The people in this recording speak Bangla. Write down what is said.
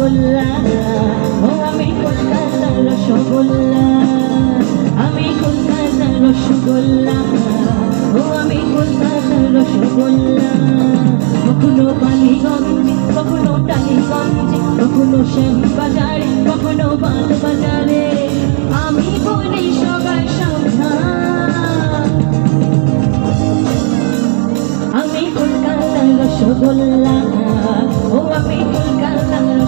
রসগোল্লা, ও আমি কলকাতার রসগোল্লা, আমি কলকাতার রসগোল্লা, ও আমি কলকাতার রসগোল্লা। কখনো বালিগঞ্জে, কখনো টালিগঞ্জে, কখনো শ্যামবাজারে, কখনো বাজারে, আমি বলি সবাই সাবধান, আমি কলকাতার রসগোল্লা, ও আমি কলকাতার